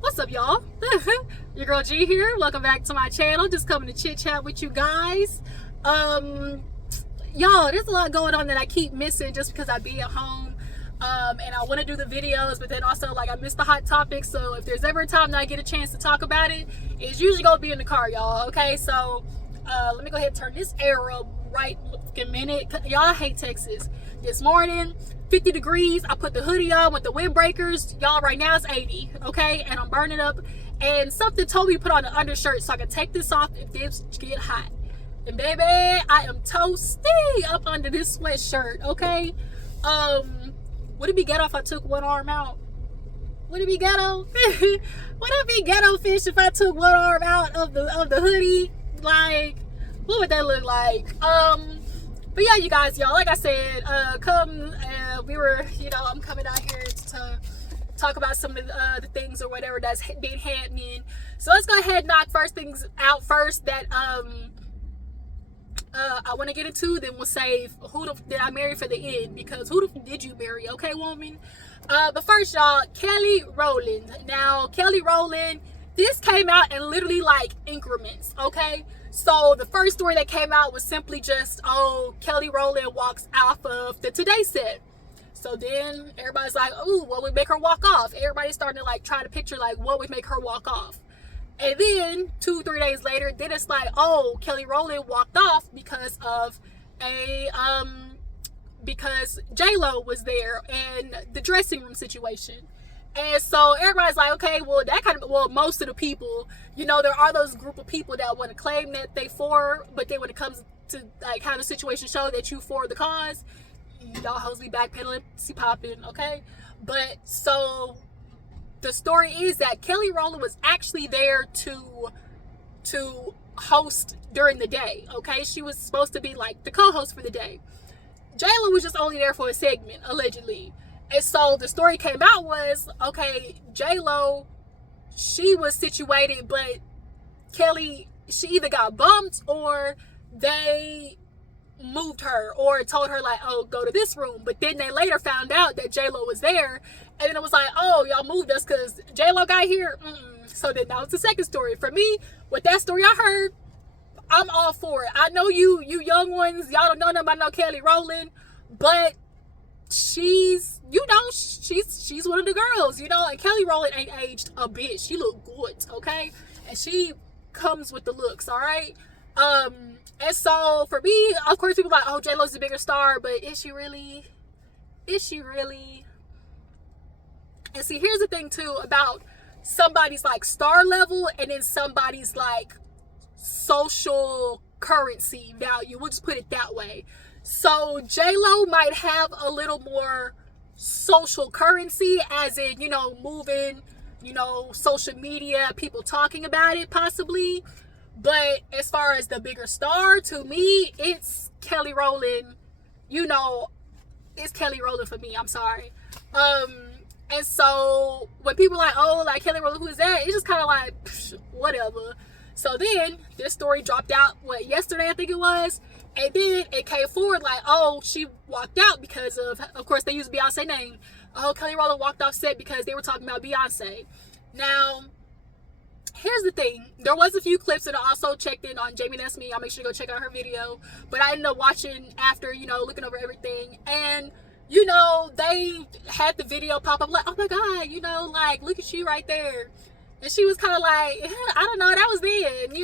What's up, y'all? Your girl G here. Welcome back to my channel. Just coming to chit chat with you guys. Y'all, there's a lot going on that I keep missing just because I be at home. And I want to do the videos, but then also like I miss the hot topics. So if there's ever a time that I get a chance to talk about it, it's usually gonna be in the car, y'all. Okay, so let me go ahead and turn this air up right a minute. Y'all, I hate Texas. This morning 50 degrees, I put the hoodie on with the windbreakers. Y'all, right now it's 80, okay, and I'm burning up. And something told me to put on an undershirt so I can take this off if this get hot. And baby, I am toasty up under this sweatshirt, okay. Would it be ghetto if I took one arm out? Would it be ghetto? Would it be ghetto fish if I took one arm out of the hoodie? Like, what would that look like? But yeah, you guys, y'all, like I said, we were, I'm coming out here to talk about some of the things or whatever that's been happening. So let's go ahead and knock things out first that I want to get into. Then we'll save who did I marry for the end, because who did you marry, okay, woman? But first, y'all, Kelly Rowland. Now, Kelly Rowland, this came out in literally like increments, okay? So the first story that came out was simply just, oh, Kelly Rowland walks off of the Today set. So then everybody's like, ooh, what would make her walk off? Everybody's starting to like try to picture like what would make her walk off. And then 2-3 days later, then it's like, oh, Kelly Rowland walked off because of because J-Lo was there and the dressing room situation. And so everybody's like, okay, well, most of the people, there are those group of people that want to claim that they for, but then when it comes to like how the situation show that you for the cause, y'all hoes be backpedaling, see popping, okay? But so the story is that Kelly Rowland was actually there to host during the day, okay? She was supposed to be like the co-host for the day. J-Lo was just only there for a segment, allegedly. And so the story came out was, okay, J-Lo, she was situated, but Kelly, she either got bumped or they moved her or told her like, oh, go to this room. But then they later found out that J-Lo was there, and then it was like, oh, y'all moved us because J-Lo got here. So then that was the second story. For me, with that story I heard, I'm all for it. I know you young ones, y'all don't know nothing about no Kelly Rowland, but she's one of the girls, and Kelly Rowland ain't aged a bit. She look good, okay? And she comes with the looks, all right? And so for me, of course, people are like, oh, J-Lo's the bigger star, but is she really? Is she really? And see, here's the thing too about somebody's like star level and then somebody's like social currency value. We'll just put it that way. So J-Lo might have a little more social currency, as in, moving, social media, people talking about it possibly. But as far as the bigger star, to me, it's Kelly Rowland. It's Kelly Rowland for me. I'm sorry. And so when people are like, oh, like Kelly Rowland, who is that? It's just kind of like, whatever. So then this story dropped out, yesterday I think it was. And then it came forward like, oh, she walked out because of course, they used Beyonce's name. Oh, Kelly Rowland walked off set because they were talking about Beyonce. Now, here's the thing. There was a few clips that I also checked in on Jamie That's Me. I'll make sure to go check out her video. But I ended up watching after, looking over everything. And, they had the video pop up like, oh my God, like, look at you right there. And she was kind of like, I don't know, that was then,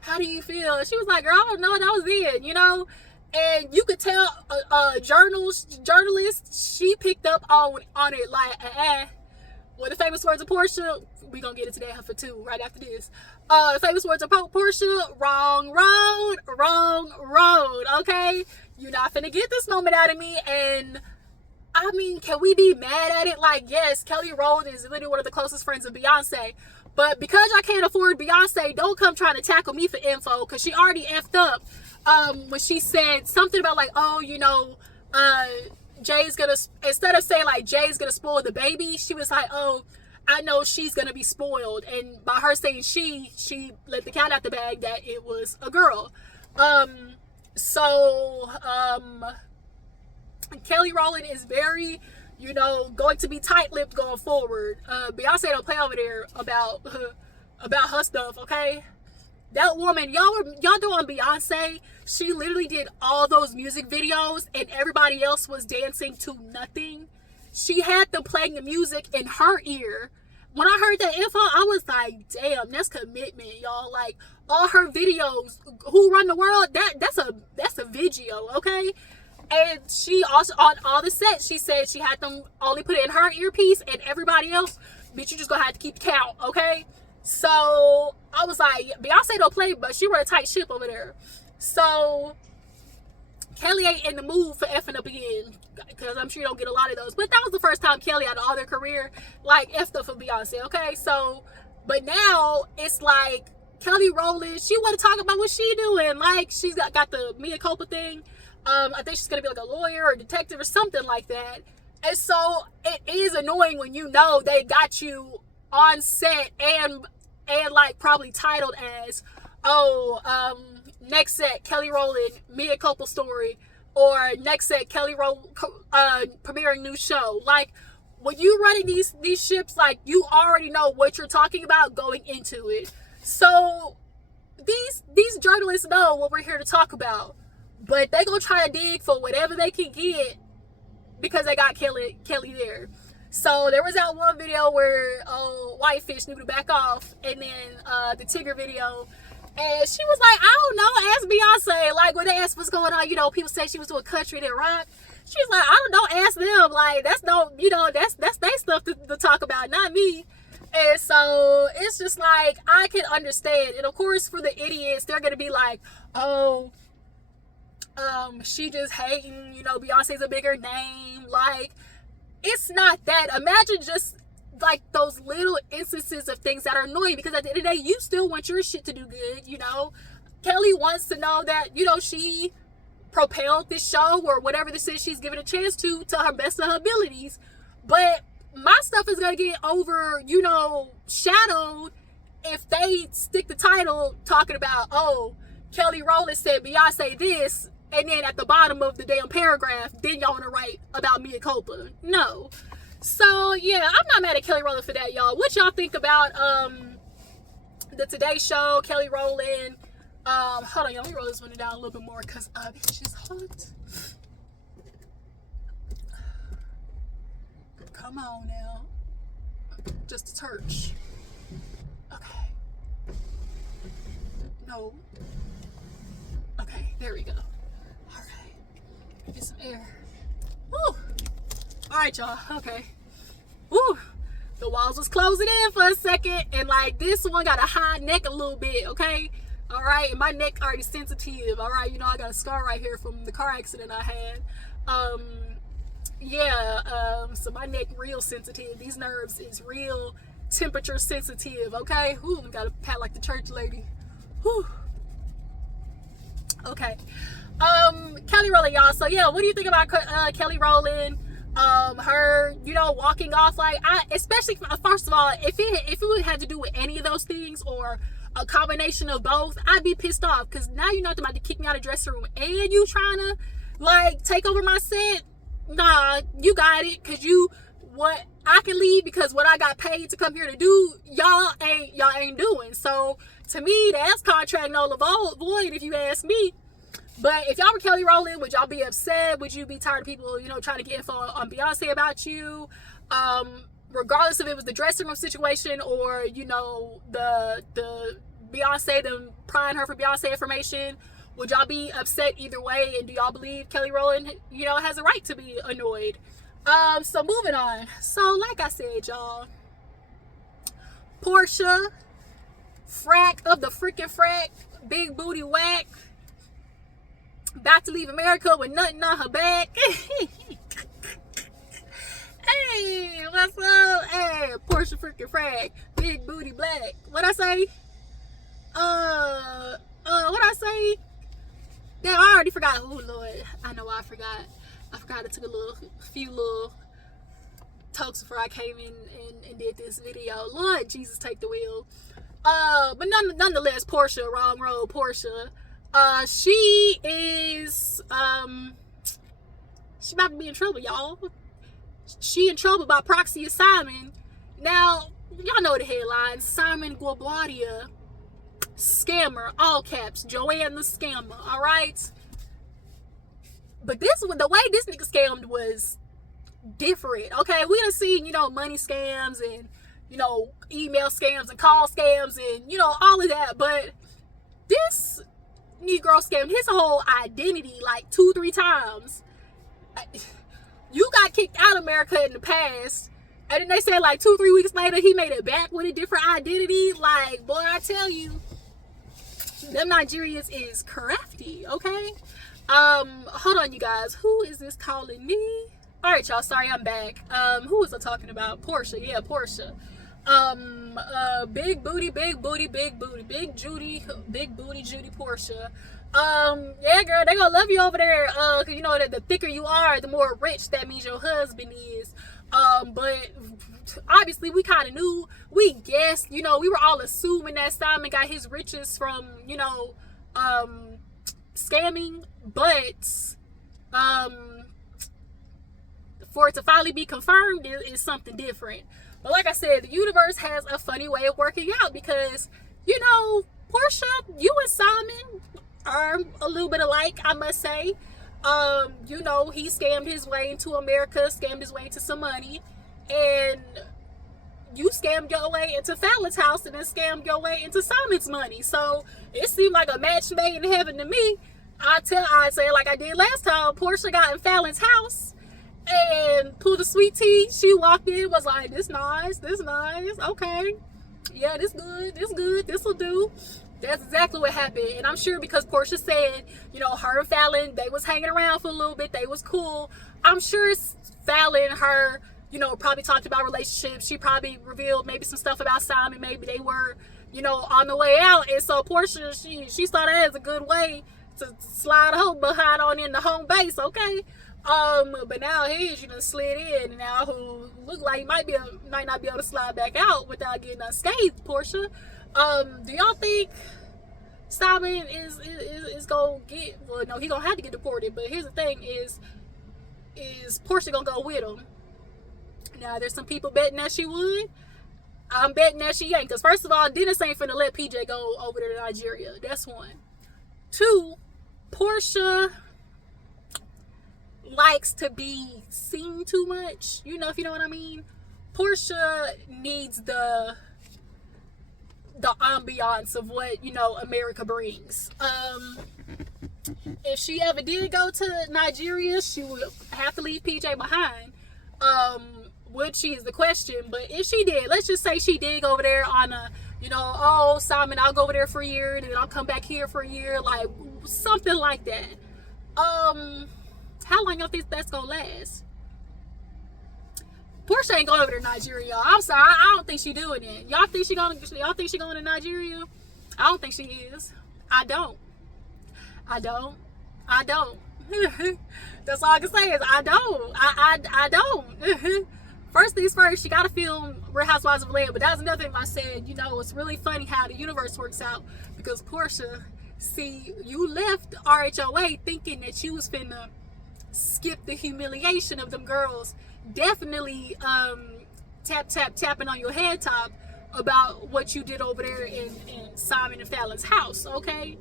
how do you feel? And she was like, girl, I don't know, that was then, and you could tell a journalist, she picked up on it like, well, the famous words of Porsha, we gonna get into that for two right after this. The famous words of Porsha, wrong road, okay? You're not finna get this moment out of me. And I mean, can we be mad at it? Like, yes, Kelly Rowland is literally one of the closest friends of Beyonce. But because I can't afford Beyonce, don't come trying to tackle me for info, because she already effed up when she said something about like, oh, Jay's gonna, instead of saying like Jay's gonna spoil the baby, she was like, oh, I know she's gonna be spoiled. And by her saying she let the cat out the bag that it was a girl. Kelly Rowland is very, you know, going to be tight-lipped going forward. Beyonce don't play over there about her stuff, okay? That woman, y'all doing Beyonce. She literally did all those music videos and everybody else was dancing to nothing. She had them playing the music in her ear. When I heard that info, I was like, damn, that's commitment, y'all. Like, all her videos, Who Run the World, that's a video, okay? And she also, on all the sets, she said she had them only put it in her earpiece and everybody else, bitch, you just gonna have to keep count, okay? So I was like, Beyonce don't play, but she run a tight ship over there. So Kelly ain't in the mood for effing up again, because I'm sure you don't get a lot of those. But that was the first time Kelly out of all their career like effed up for Beyonce, okay? So, but now it's like Kelly Rowland, she want to talk about what she doing. Like, she's got the mea culpa thing. I think she's gonna be like a lawyer or a detective or something like that. And so it is annoying when you know they got you on set and like probably titled as, next set Kelly Rowland mea culpa story, or next set Kelly Rowland premiering new show. Like, when you running these ships, like, you already know what you're talking about going into it. So these journalists know what we're here to talk about, but they gonna try to dig for whatever they can get because they got Kelly there. So there was that one video where Whitefish knew to back off, and then the Tigger video, and she was like, I don't know, ask Beyonce. Like, when they asked what's going on, you know, people say she was doing country and rock. She's like, I don't know, ask them. Like, that's no, you know, that's their stuff to talk about, not me. And so it's just like, I can understand. And of course, for the idiots, they're gonna be like, she just hating, you know, Beyonce's a bigger name. Like, it's not that. Imagine just like those little instances of things that are annoying, because at the end of the day, you still want your shit to do good, you know. Kelly wants to know that, you know, she propelled this show or whatever this is she's given a chance to her best of her abilities. But my stuff is gonna get over, you know, shadowed if they stick the title talking about, Kelly Rowland said Beyonce this, and then at the bottom of the damn paragraph, then y'all want to write about mea culpa. No. So yeah, I'm not mad at Kelly Rowland for that, y'all. What y'all think about the Today Show, Kelly Rowland? Hold on, y'all. Let me roll this one down a little bit more, because it's just hot. Come on now. Just a touch. Okay. No. Okay, there we go. Alright. Get some air. Woo! Alright, y'all. Okay. Woo! The walls was closing in for a second, and like this one got a high neck a little bit, okay? Alright, and my neck already sensitive. Alright, you know, I got a scar right here from the car accident I had. So my neck real sensitive. These nerves is real temperature sensitive, okay? Ooh, gotta pat like the church lady. Whew. Okay. Kelly Rowland, y'all. So yeah, what do you think about Kelly Rowland? Her, you know, walking off. Like, especially first of all, if it had to do with any of those things or a combination of both, I'd be pissed off, because now you're not about to kick me out of the dressing room and you trying to like take over my set. Nah, you got it, because I can leave because what I got paid to come here to do, y'all ain't doing. So to me, that's contract null and void, if you ask me. But if y'all were Kelly Rowland, would y'all be upset? Would you be tired of people, you know, trying to get info on Beyonce about you? Regardless if it was the dressing room situation or, you know, the Beyonce, them prying her for Beyonce information, would y'all be upset either way? And do y'all believe Kelly Rowland, you know, has a right to be annoyed? So moving on. So like I said, y'all, Porsha, frack of the freaking frack, big booty whack, about to leave America with nothing on her back. Hey, what's up? Hey, Porsha freaking frack, big booty black. What I say? What I say? Damn, I already forgot. Oh Lord, I know I forgot. I took a few little talks before I came in and did this video. Lord Jesus, take the wheel. But nonetheless, Porsha, wrong road, Porsha. She is she about to be in trouble, y'all. she in trouble by proxy of Simon. Now, y'all know the headlines. Simon Guobuadia, scammer, all caps, Joanne the scammer, all right? But the way this nigga scammed was different, okay? We done seen, money scams and, email scams and call scams and, all of that. But this Negro scammed his whole identity like 2-3 times. You got kicked out of America in the past, and then they said like 2-3 weeks later he made it back with a different identity. Like, boy, I tell you, them Nigerians is crafty, okay? Hold on, you guys. Who is this calling me? All right, y'all. Sorry, I'm back. Who was I talking about? Porsha. Yeah, Porsha. Big booty, big booty, big booty, big booty Judy Porsha. Yeah, girl, they gonna love you over there. Cause you know that the thicker you are, the more rich that means your husband is. But obviously we kind of knew, we guessed, we were all assuming that Simon got his riches from, scamming, but, for it to finally be confirmed is something different. But like I said, the universe has a funny way of working out because, Porsha, you and Simon are a little bit alike, I must say. He scammed his way into America, scammed his way into some money, and you scammed your way into Fallon's house and then scammed your way into Simon's money. So it seemed like a match made in heaven to me. I'd say like I did last time, Porsha got in Fallon's house and pulled a sweet tea. She walked in, was like, this nice, okay. Yeah, this good, this'll do. That's exactly what happened. And I'm sure because Porsha said, her and Fallon, they was hanging around for a little bit, they was cool. I'm sure Fallon, her, probably talked about relationships. She probably revealed maybe some stuff about Simon. Maybe they were, on the way out. And so Porsha, she saw that as a good way to slide her behind on in the home base, okay? But now you done slid in, and now who look like he might not be able to slide back out without getting unscathed, Porsha. Do y'all think Simon is gonna get, well, no, he gonna have to get deported, but here's the thing is Porsha gonna go with him? Now, there's some people betting that she would. I'm betting that she ain't, because first of all, Dennis ain't finna let PJ go over there to Nigeria. That's one. Two, Porsha likes to be seen too much, if you know what I mean. Porsha needs the ambiance of what America brings. If she ever did go to Nigeria, she would have to leave PJ behind. Would she is the question. But if she did, let's just say she did go over there on a, oh, Simon, I'll go over there for a year and then I'll come back here for a year, like something like that. How long y'all think that's gonna last? Porsha ain't going over to Nigeria, y'all. I'm sorry, I don't think she doing it. Y'all think she going to Nigeria? I don't think she is. I don't. That's all I can say is I don't. I don't. First things first, she gotta film Real Housewives of Atlanta. But that's another thing I said. It's really funny how the universe works out, because Porsha, see, you left RHOA thinking that you was finna skip the humiliation of them girls definitely tapping on your head top about what you did over there in Simon and Fallon's house, okay?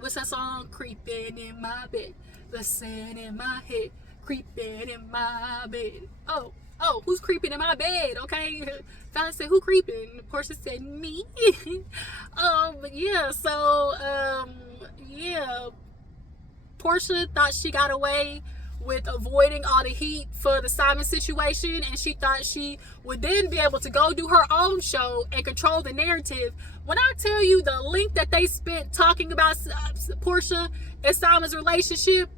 What's that song? Creeping in my bed, the sand in my head, creeping in my bed. Oh, who's creeping in my bed? Okay, Fallon said, who creeping? Porsha said, me. But yeah, so yeah, Porsha thought she got away with avoiding all the heat for the Simon situation, and she thought she would then be able to go do her own show and control the narrative. When I tell you the length that they spent talking about Porsha and Simon's relationship,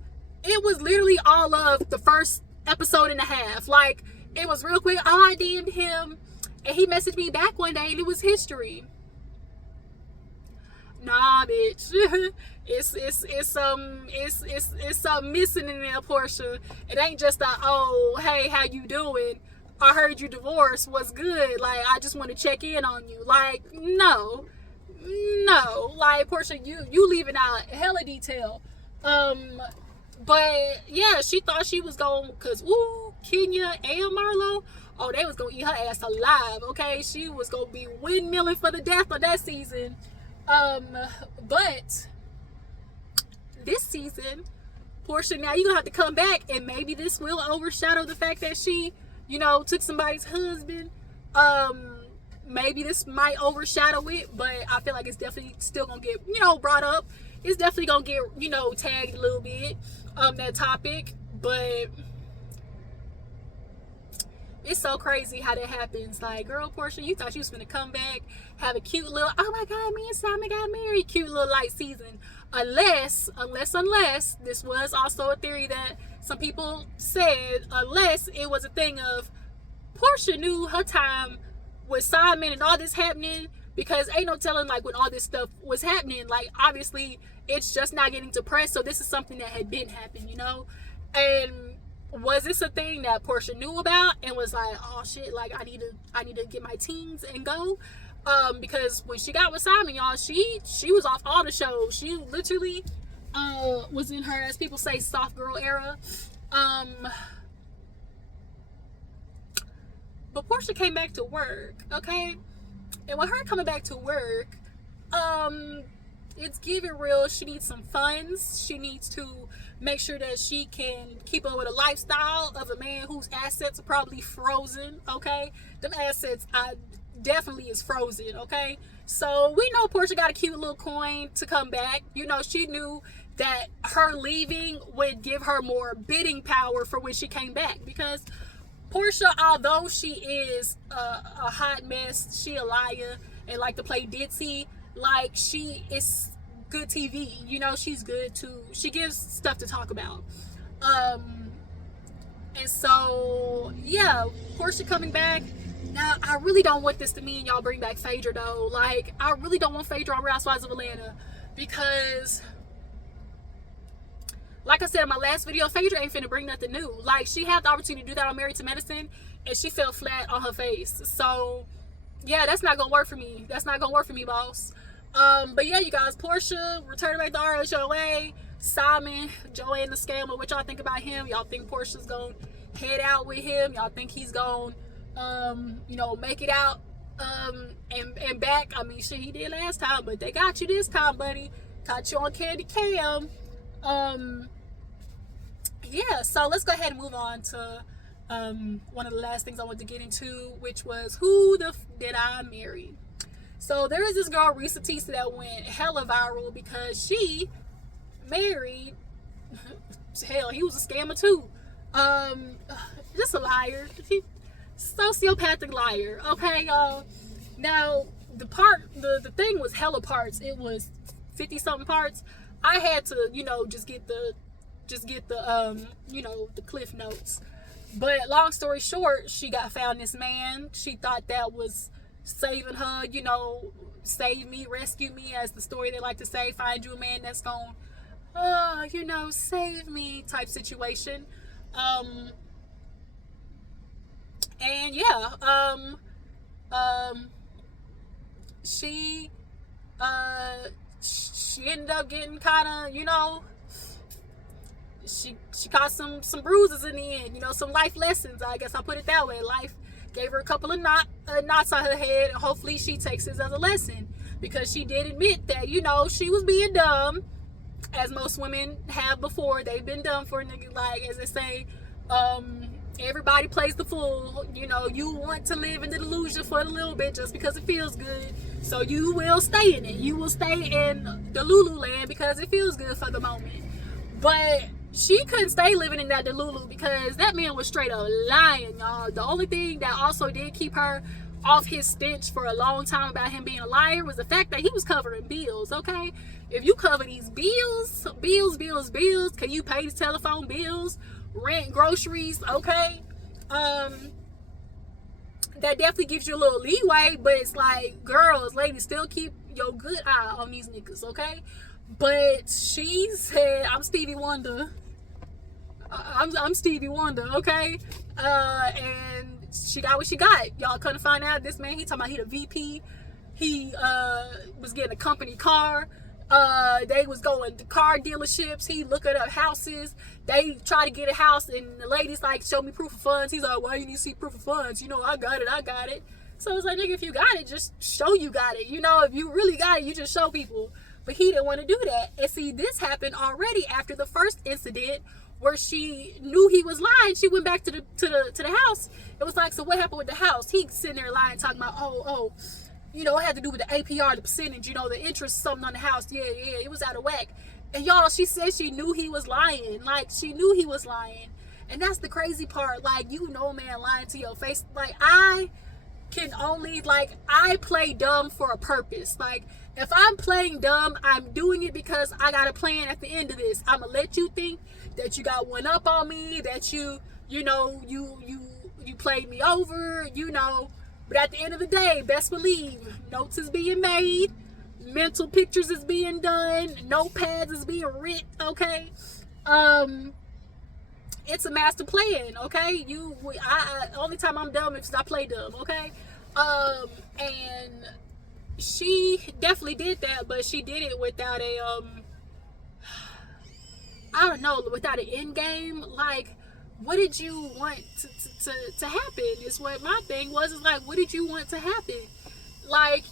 it was literally all of the first episode and a half. Like, it was real quick. Oh, I DM'd him and he messaged me back one day and it was history. Nah, bitch. It's something missing in there, Porsha. It ain't just a, oh, hey, how you doing? I heard you divorced. What's good? Like, I just want to check in on you. Like, no. Like, Porsha, you leaving out hella detail. But yeah, she thought she was going, because Kenya and Marlo, oh, they was gonna eat her ass alive. Okay, she was gonna be windmilling for the death of that season. But this season, Porsha, now you're gonna have to come back, and maybe this will overshadow the fact that she, took somebody's husband. Maybe this might overshadow it, but I feel like it's definitely still gonna get, brought up. It's definitely gonna get, tagged a little bit, that topic. But it's so crazy how that happens. Like, girl, Porsha, you thought you was gonna come back, have a cute little, oh my God, me and Simon got married, cute little light season. Unless, this was also a theory that some people said, unless it was a thing of Porsha knew her time with Simon and all this happening, because ain't no telling, like, when all this stuff was happening, like, obviously it's just not getting to press, so this is something that had been happening, and was this a thing that Porsha knew about and was like, oh shit, like, I need to get my teens and go? Because when she got with Simon, y'all, she was off all the shows. She literally was in her, as people say, soft girl era. But Porsha came back to work, okay? And with her coming back to work, it's giving real. She needs some funds. She needs to make sure that she can keep up with a lifestyle of a man whose assets are probably frozen, okay? Them assets definitely is frozen, okay? So we know Porsha got a cute little coin to come back. She knew that her leaving would give her more bidding power for when she came back, because Porsha, although she is a hot mess, she a liar and like to play ditzy, like, she is good TV. She's good too. She gives stuff to talk about. And so, yeah, Porsha coming back. Now, I really don't want this to mean y'all bring back Phaedra, though. Like, I really don't want Phaedra on Real Housewives of Atlanta, because, like I said in my last video, Phaedra ain't finna bring nothing new. Like, she had the opportunity to do that on Married to Medicine, and she fell flat on her face. So, yeah, that's not gonna work for me. That's not gonna work for me, boss. But yeah, you guys, Porsha returning back to RHOA. Simon, Joanne the Scammer, what y'all think about him? Y'all think Porsha's gonna head out with him? Y'all think he's gonna make it out and back? I mean, shit, he did last time, but they got you this time, buddy. Caught you on Candy Cam. Yeah, so let's go ahead and move on to one of the last things I wanted to get into, which was who the did I marry? So there is this girl, Teesa, that went hella viral because she married, hell, he was a scammer too. Just a liar. Sociopathic liar. Okay, y'all. Now, the thing was hella parts. It was 50 something parts. I had to, just get the the cliff notes. But long story short, she got found this man. She thought that was saving her, save me, rescue me, as the story they like to say, find you a man that's gonna, save me type situation. And yeah, she ended up getting kind of, she caught some bruises in the end, some life lessons. I guess I'll put it that way. Life gave her a couple of knots on her head, and hopefully she takes this as a lesson, because she did admit that, she was being dumb, as most women have before. They've been dumb for a nigga. Like, as they say, everybody plays the fool. You want to live in the delusion for a little bit just because it feels good, so you will stay in it. You will stay in the Lulu land because it feels good for the moment. But she couldn't stay living in that Delulu, because that man was straight up lying, y'all. The only thing that also did keep her off his stench for a long time about him being a liar was the fact that he was covering bills, okay? If you cover these bills, can you pay the telephone bills, rent, groceries, okay? That definitely gives you a little leeway, but it's like, girls, ladies, still keep your good eye on these niggas, okay? But she said, I'm Stevie Wonder. I'm Stevie Wonder, okay? And she got what she got. Y'all couldn't find out this man, he talking about he the VP. He was getting a company car. They was going to car dealerships. He looking up houses. They try to get a house, and the lady's like, show me proof of funds. He's like, why you need to see proof of funds? You know, I got it. So it's like, nigga, if you got it, just show you got it. You know, if you really got it, you just show people. But he didn't want to do that. And see, this happened already after the first incident where she knew he was lying. She went back to the house. It was like, so what happened with the house? He sitting there lying, talking about, you know, it had to do with the APR, the percentage, you know, the interest, something on the house. Yeah, it was out of whack. And y'all, she said she knew he was lying. Like, she knew he was lying. And that's the crazy part. Like, you know, man, lying to your face. Like, I play dumb for a purpose. Like, if I'm playing dumb, I'm doing it because I got a plan at the end of this. I'm gonna let you think that you got one up on me, that you played me over, you know. But at the end of the day, best believe, notes is being made, mental pictures is being done, notepads is being written, okay? It's a master plan, okay? Only time I'm dumb is I play dumb, okay? And she definitely did that, but she did it without without an end game. Like, what did you want to happen is what my thing was. Is like, what did you want to happen? Like,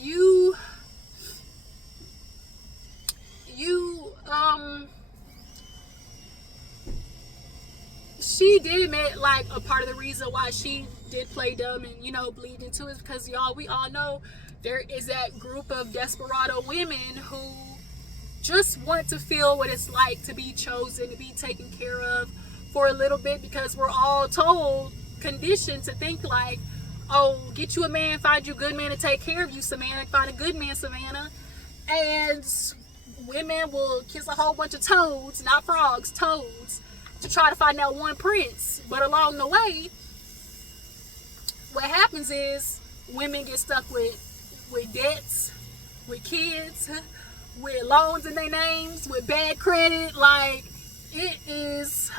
she did admit, like, a part of the reason why she did play dumb and, you know, bleed into it is because, y'all, we all know there is that group of desperado women who just want to feel what it's like to be chosen, to be taken care of for a little bit, because we're all conditioned to think like, oh, get you a man, find you a good man to take care of you, Savannah, find a good man, Savannah. And women will kiss a whole bunch of toads, not frogs, toads, to try to find that one prince. But along the way, what happens is women get stuck with debts, with kids, with loans in their names, with bad credit. Like, it is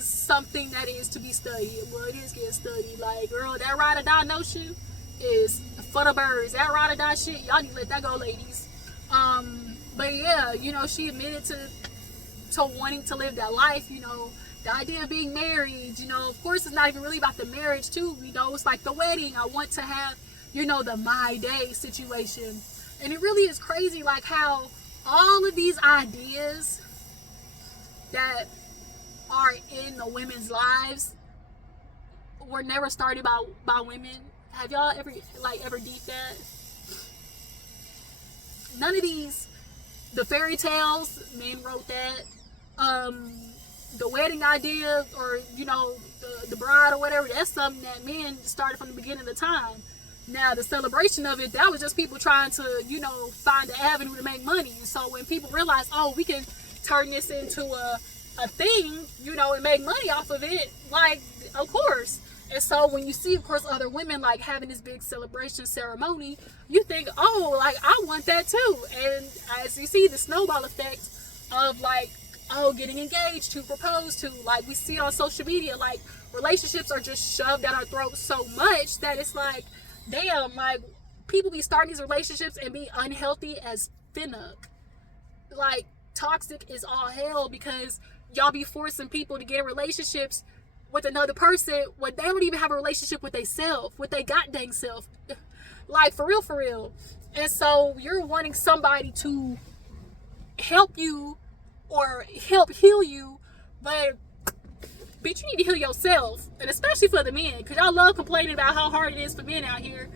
something that is to be studied. Well, it is getting studied. Like, girl, that ride or die notion is for the birds. That ride or die shit, y'all need to let that go, ladies. But yeah, you know, she admitted to wanting to live that life. You know, the idea of being married, you know, of course it's not even really about the marriage too, you know, it's like the wedding. I want to have, you know, the my day situation. And it really is crazy, like, how all of these ideas that are in the women's lives were never started by women. Have y'all ever deep that? None of these, the fairy tales, men wrote that. The wedding idea, or, you know, the bride or whatever, that's something that men started from the beginning of the time. Now, the celebration of it, that was just people trying to, you know, find an avenue to make money. And so when people realize, oh, we can turn this into a thing, you know, and make money off of it, like, of course. And so when you see, of course, other women, like, having this big celebration ceremony, you think, oh, like, I want that too. And as you see, the snowball effect of, like, oh, getting engaged to, proposed to, like, we see on social media, like, relationships are just shoved down our throats so much that it's like, damn, like, people be starting these relationships and be unhealthy as finnuck. Like, toxic is all hell, because y'all be forcing people to get in relationships with another person when they don't even have a relationship with themselves, with their goddamn self. Like, for real. And so you're wanting somebody to help you or help heal you, but bitch, you need to heal yourself. And especially for the men, because y'all love complaining about how hard it is for men out here.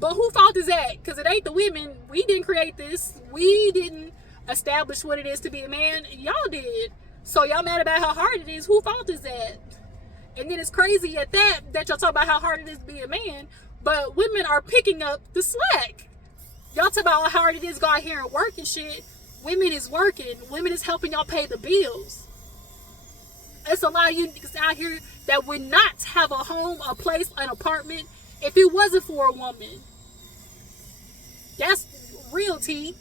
But who fault is that? Because it ain't the women. We didn't create this. We didn't establish what it is to be a man. Y'all did. So y'all mad about how hard it is. Who fault is that? And then it's crazy at that y'all talk about how hard it is to be a man, but women are picking up the slack. Y'all talk about how hard it is to go out here and work and shit. Women is working. Women is helping y'all pay the bills. It's a lot of you niggas out here that would not have a home, a place, an apartment if it wasn't for a woman. That's real tea.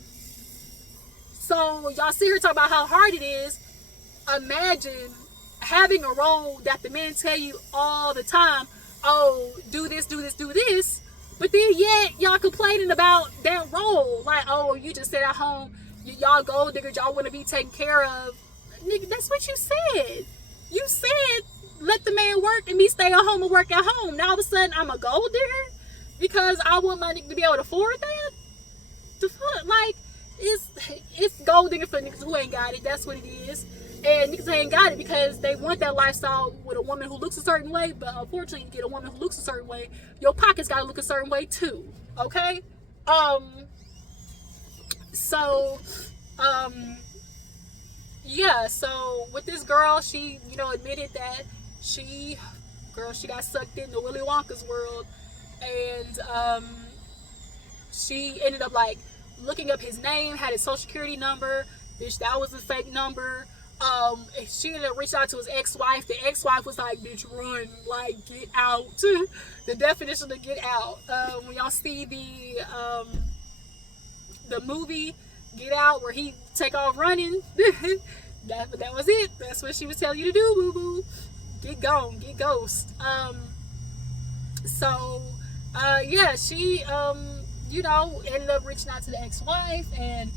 So y'all sit here talking about how hard it is. Imagine having a role that the men tell you all the time, oh, do this, But then yet y'all complaining about that role. Like, oh, you just sit at home, y'all gold diggers, y'all want to be taken care of. Nigga, that's what you said. You said let the man work and me stay at home and work at home. Now all of a sudden I'm a gold digger because I want my nigga to be able to afford that? The fuck? Like, it's gold digging for niggas who ain't got it. That's what it is. And niggas ain't got it because they want that lifestyle with a woman who looks a certain way. But unfortunately, you get a woman who looks a certain way, your pockets gotta look a certain way too. Okay? Yeah, so with this girl, she, admitted that she got sucked into Willy Wonka's world. And she ended up like looking up his name, had his social security number. Bitch, that was a fake number. She ended up reaching out to his ex-wife. The ex-wife was like, bitch, run, like, get out. The definition of get out. When y'all see the movie Get Out, where he take off running, that was it. That's what she was telling you to do, boo-boo. Get gone, get ghost. Yeah, she, ended up reaching out to the ex-wife, and,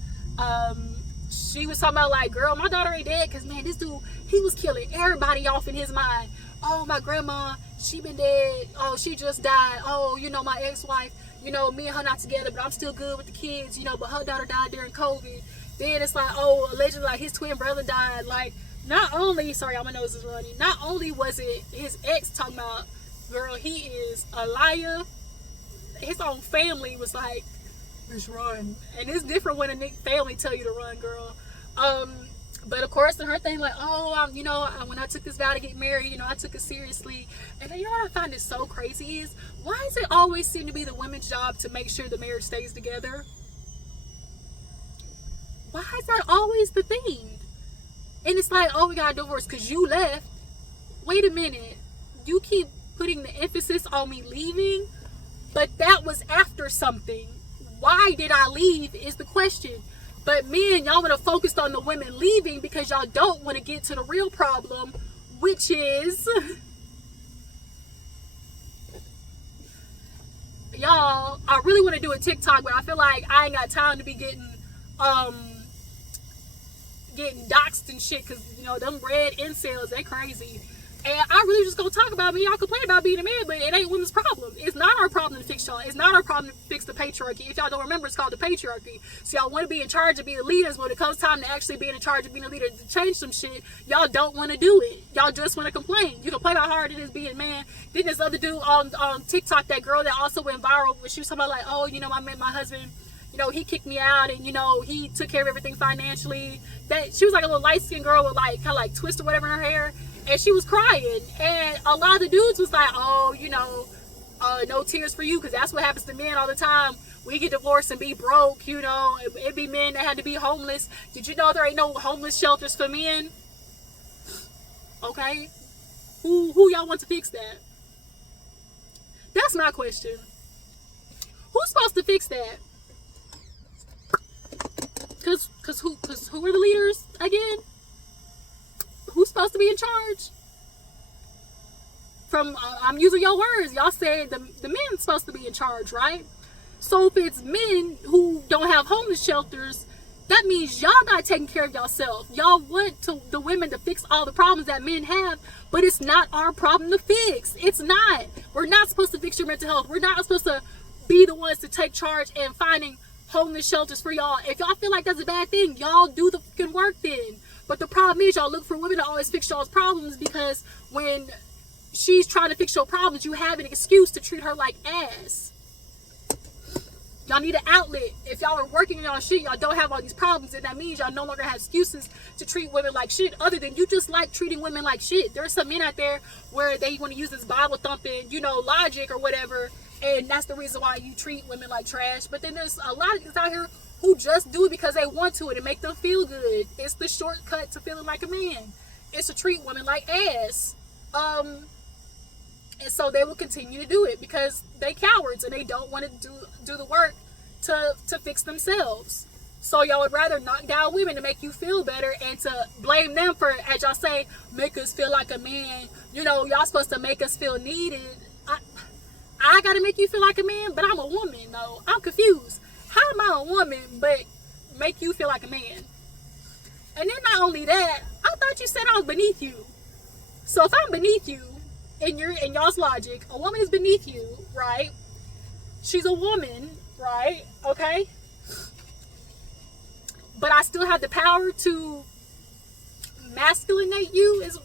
she was talking about like, girl, my daughter ain't dead because, man, this dude, he was killing everybody off in his mind. Oh, my grandma, she been dead. Oh, she just died. Oh, my ex-wife, me and her not together, but I'm still good with the kids, but her daughter died during COVID. Then it's like, oh, allegedly, like, his twin brother died. Like, not only, sorry, my nose is running. Not only was it his ex talking about, girl, he is a liar. His own family was like, bitch, run. And it's different when a family tell you to run, girl. But of course, her thing like, oh, when I took this vow to get married, I took it seriously. And then, what I find is so crazy is, why does it always seem to be the women's job to make sure the marriage stays together? Why is that always the thing? And it's like, oh, we got a divorce because you left. Wait a minute. You keep putting the emphasis on me leaving, but that was after something. Why did I leave is the question. But men, y'all want to focus on the women leaving because y'all don't want to get to the real problem, which is, y'all, I really want to do a TikTok, but I feel like I ain't got time to be getting doxxed and shit, because them red incels, they crazy. And I really just gonna talk about me. Y'all complain about being a man, but it ain't women's problem. It's not our problem to fix y'all. It's not our problem to fix the patriarchy. If y'all don't remember, it's called the patriarchy. So y'all want to be in charge of being leaders. When it comes time to actually being in charge of being a leader to change some shit, y'all don't want to do it. Y'all just want to complain. You complain about how hard it is being a man. Then this other dude on TikTok, that girl that also went viral, where she was talking about like, oh, I met my husband, he kicked me out, and he took care of everything financially. That she was like a little light-skinned girl with like kind of like twist or whatever in her hair. And she was crying, and a lot of the dudes was like, oh, no tears for you, because that's what happens to men all the time. We get divorced and be broke, it'd be men that had to be homeless. Did you know there ain't no homeless shelters for men? Okay, who y'all want to fix that? That's my question. Who's supposed to fix that? Cause who are the leaders again? Who's supposed to be in charge? I'm using your words. Y'all said the men's supposed to be in charge, right? So if it's men who don't have homeless shelters, that means y'all not taking care of yourself. Y'all want the women to fix all the problems that men have, but it's not our problem to fix. It's not. We're not supposed to fix your mental health. We're not supposed to be the ones to take charge and finding homeless shelters for y'all. If y'all feel like that's a bad thing, y'all do the fucking work then. But the problem is, y'all look for women to always fix y'all's problems, because when she's trying to fix your problems, you have an excuse to treat her like ass. Y'all need an outlet. If y'all are working on y'all shit, y'all don't have all these problems, and that means y'all no longer have excuses to treat women like shit, other than you just like treating women like shit. There's some men out there where they want to use this Bible thumping, logic or whatever, and that's the reason why you treat women like trash. But then there's a lot of niggas out here who just do it because they want to, and it make them feel good. It's the shortcut to feeling like a man. It's to treat women like ass. And so they will continue to do it because they cowards and they don't want to do the work to fix themselves. So y'all would rather knock down women to make you feel better and to blame them for, as y'all say, make us feel like a man. Y'all supposed to make us feel needed. I gotta make you feel like a man, but I'm a woman. No, I'm confused. How am I a woman but make you feel like a man? And then not only that, I thought you said I was beneath you. So if I'm beneath you, in y'all's logic, a woman is beneath you, right? She's a woman, right? Okay. But I still have the power to masculinate you. Is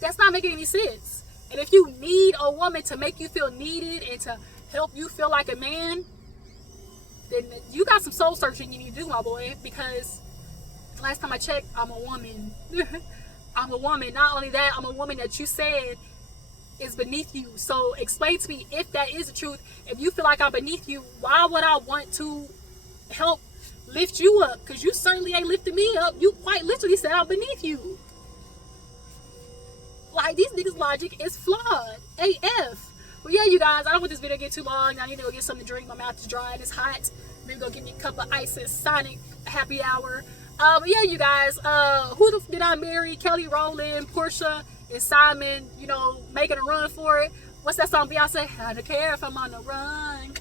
that's not making any sense. And if you need a woman to make you feel needed and to help you feel like a man, then you got some soul searching you need to do, my boy. Because last time I checked, I'm a woman. I'm a woman. Not only that, I'm a woman that you said is beneath you. So explain to me if that is the truth. If you feel like I'm beneath you, why would I want to help lift you up? Because you certainly ain't lifting me up. You quite literally said I'm beneath you. Like, these niggas' logic is flawed. AF. But yeah, you guys, I don't want this video to get too long. I need to go get something to drink. My mouth is dry and it's hot. Maybe go get me a cup of ice and Sonic happy hour. But yeah, you guys, who the did I marry? Kelly Rowland, Porsha, and Simon, you know, making a run for it. What's that song Beyonce? I don't care if I'm on the run.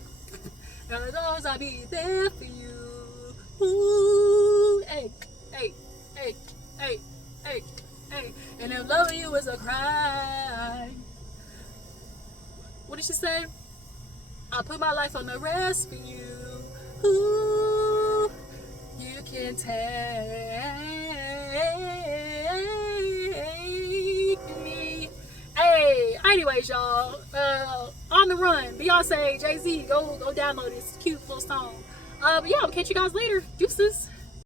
As long as I'll be there for you. Ooh, hey, hey, hey, hey, hey, hey. And if loving you is a crime. What did she say? I put my life on the rest for you. Ooh, you can take me. Hey, anyways, y'all. On the run. Beyonce, Jay-Z, go download this cute little song. But yeah, I'll catch you guys later. Deuces.